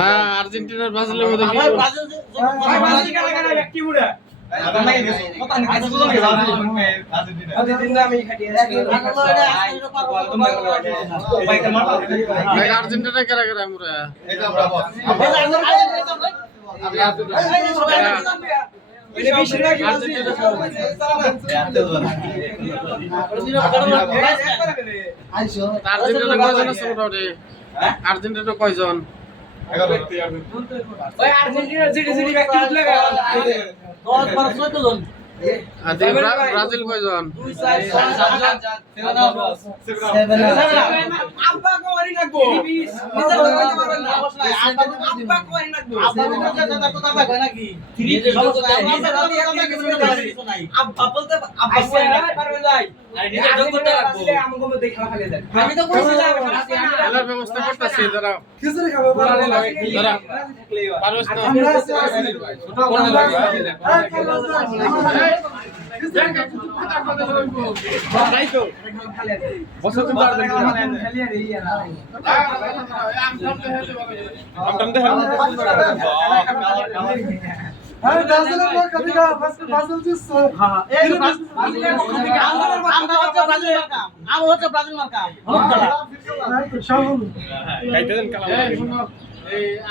না আর্জেন্টিনার ব্রাজিলের মধ্যে কি ব্রাজিল কারা ব্যক্তি মুড়া আর্জেন্টিনা কারা কারা আমরা আর্জেন্টিনা কয়জন ব্রাজিল কয়জন ব্যবস্থা করতেছি তারা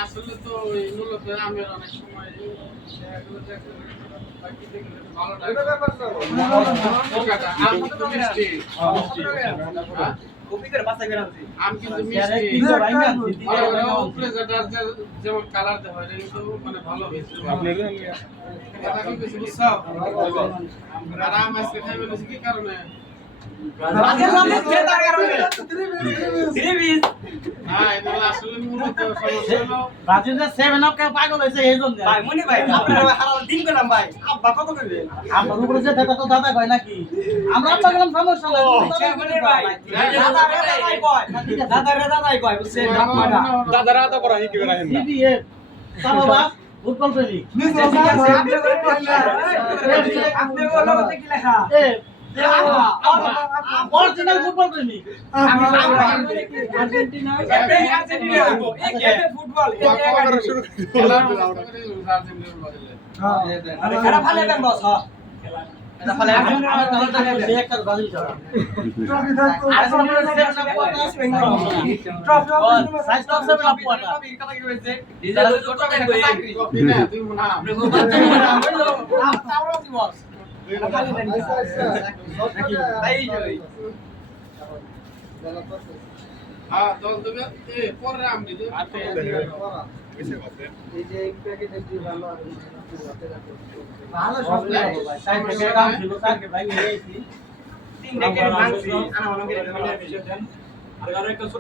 আসলে তো মূলত আমের অনেক সময় যেমন কালার দেওয়া হয় মানে ভালো হয়েছে আর আম আজকে খাইবে কি কারণে পাগল হয়েছে এই জন্য ভাই দিন গেলাম ভাই আব্বা কত করবে আমার উপরে যে দাদা তো দাদা কয় নাকি আমরা আব্বা গেলাম সমস্যা দাদাই কয় বুঝছেন দাদারা তো করা কি করা হেন বাবা ফুটবল প্রেমিক আপনি বলো কি লেখা অরিজিনাল ফুটবল প্রেমিক আর্জেন্টিনা ফুটবল খেলা ভালো দেন বস এটা ভালো আমার দলটা একটা ব্রাজিল খেলা সাইজ টপ 7 আপ ওটা কথা কি হয়েছে ডিজেল কোটা কেন কই না তুই না আপনি গো বাচ্চা না তাওরা কি বস দল দেবে পরে আমি দিই ভালো সব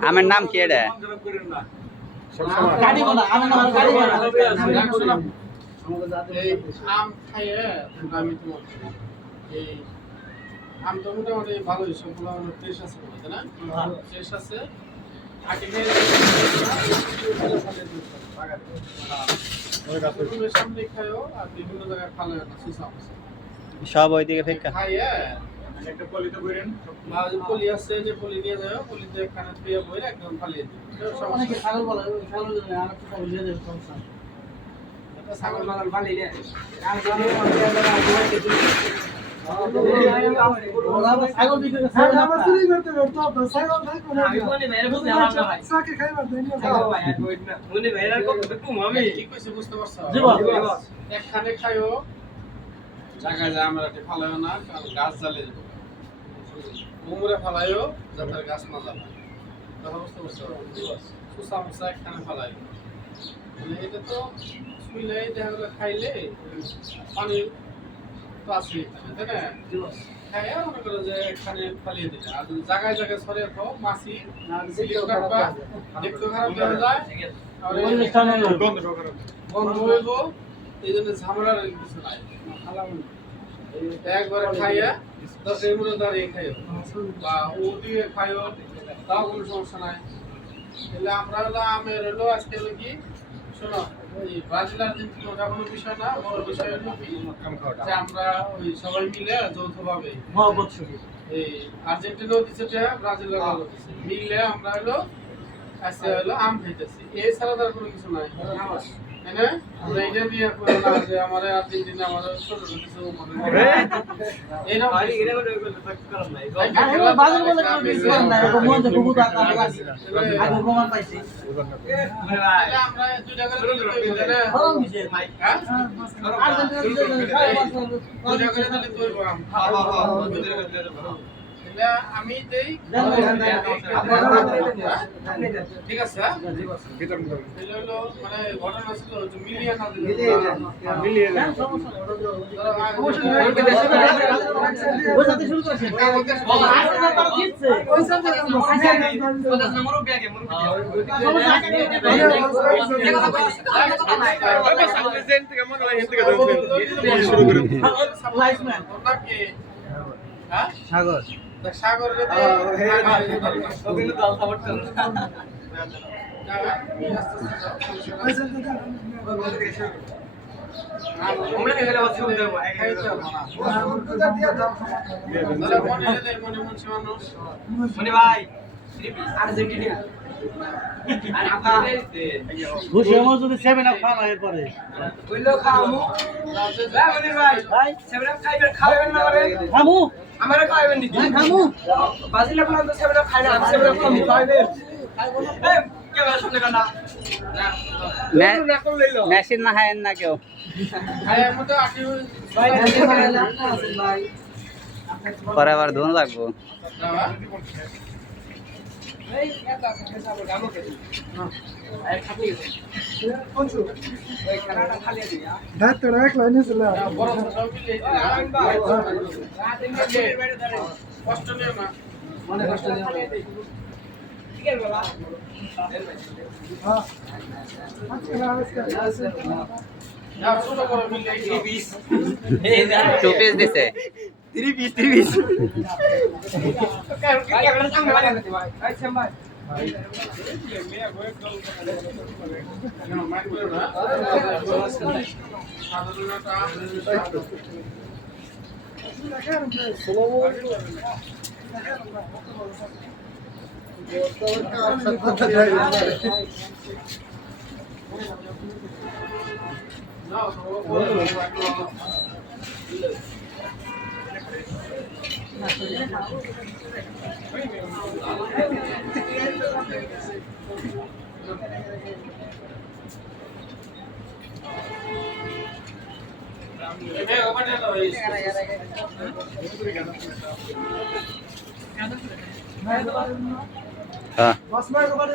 আমার নাম কি এটা আম খাইয়ে আমি তোমার এই আম তো মোটামুটি ভালোই সবগুলো ফ্রেশ আছে বলতে না ফ্রেশ আছে আগে সামনে খাইও আর বিভিন্ন জায়গায় ফালে না সব ওইদিকে ফেকা খাইয়ে একটা পলিতে করেন মা যে পলি আছে যে পলি নিয়ে যাও পলিতে এখানে দিয়ে বইরে একদম ফালিয়ে দিই অনেকে ছাগল বলে ছাগল না আর কিছু বলে দেয় সমস্যা এটা ছাগল বাগান ফালিয়ে আর জানো ছাগল বিক্রি করে আমরা চুরি করতে তো ছাগল খাই কোন আমি বলি মেরে বুঝে আমার না ভাই সাকে খাইবার দেনি ভাই আর কই না মনে মেরার কত কম আমি কি কইছে বুঝতে পারছো জি বল একখানে খাইও জায়গায় যা আমরা এটা ফালাইও না কারণ গাছ জ্বালে যাবে উমরে ফালাইও যাতে গাছ না জ্বালে কথা বুঝতে পারছো সুসা মুসা একখানে ফালাইও মানে এটা তো শুইলে দেখা গেল খাইলে পানি তো আছে তাই না খাইয়া মনে করো যে একখানে ফালিয়ে দিলে আর জায়গায় জায়গায় ছড়িয়ে খাও মাছি দেখতে খারাপ হয়ে যায় বন্ধ হইব এই জন্য ঝামেলার কিছু নাই একবারে খাইয়া 10 মিনিট দাঁড়িয়ে খাইও বা ও দিয়ে খাইও তাও কোনো সমস্যা নাই তাহলে আমরা হলো আমের হলো আজকে হলো কি শোনো ওই ব্রাজিল আর্জেন্টিনা ওটা কোনো বিষয় না বড় বিষয় হলো কি যে আমরা ওই সবাই মিলে যৌথভাবে এই আর্জেন্টিনাও দিচ্ছে ব্রাজিলও দিচ্ছে মিলে আমরা হলো আজকে হলো আম খাইতেছি এছাড়া তার কোনো কিছু নাই তাই না আমরা এটা নিয়ে করো না যে আমার আর 3 দিন আমার ছোট ছোট কিছু মনে করে এইরকম বাজার বলে কোনো কিছু না এখন মন থেকে খুব টাকা লাগে আগে প্রমাণ পাইছি তাহলে আমরা 2 টাকা করে দিতে না হরম দিছে ভাই হ্যাঁ আর দিন 2 টাকা করে দিলে তুই বাম এটা আমি দেই ঠিক আছে এটা হলো মানে ঘটনা ছিল যে মিলিয়ন না মিলিয়ন ওই সাথে শুরু করছেন আর তার জিতছে ওই সাথে নম্বর ব্যাগে সাগর সাগরের ঘুষে আমার যদি 7 আপ খাওয়া এর পরে কইলো খামু ভাই ভাই সেভেন আপ খাইবেন না করে খামু আমারে খাইবেন নি খামু বাজিলে প্লান তো সেভেন আপ খাই না আমি সেভেন আপ খামু খাইবেন এই কে বলে শুনতে কানা না করলেই লো মেশিন না খায় না কেউ আরে মতো আটি ভাই ভাই পরে আবার ধুন লাগবো এই এত আছে সাবো গামো কে এই খাবি কোনছু ওই খানাটা খালি দিয়া ভাত তো রাখ লাইনে চলে বড় ছোট মিলে কষ্ট নিও না মনে কষ্ট নিও ঠিক আছে বাবা যা ছোট করে মিলে 20 2 পিস দিছে 3 পিস ক্যামেরা সামনে বাড়ি ভাই ভাই ভাই মাইন্ড করো না সাধারণত হ্যাঁ বস মার কবারে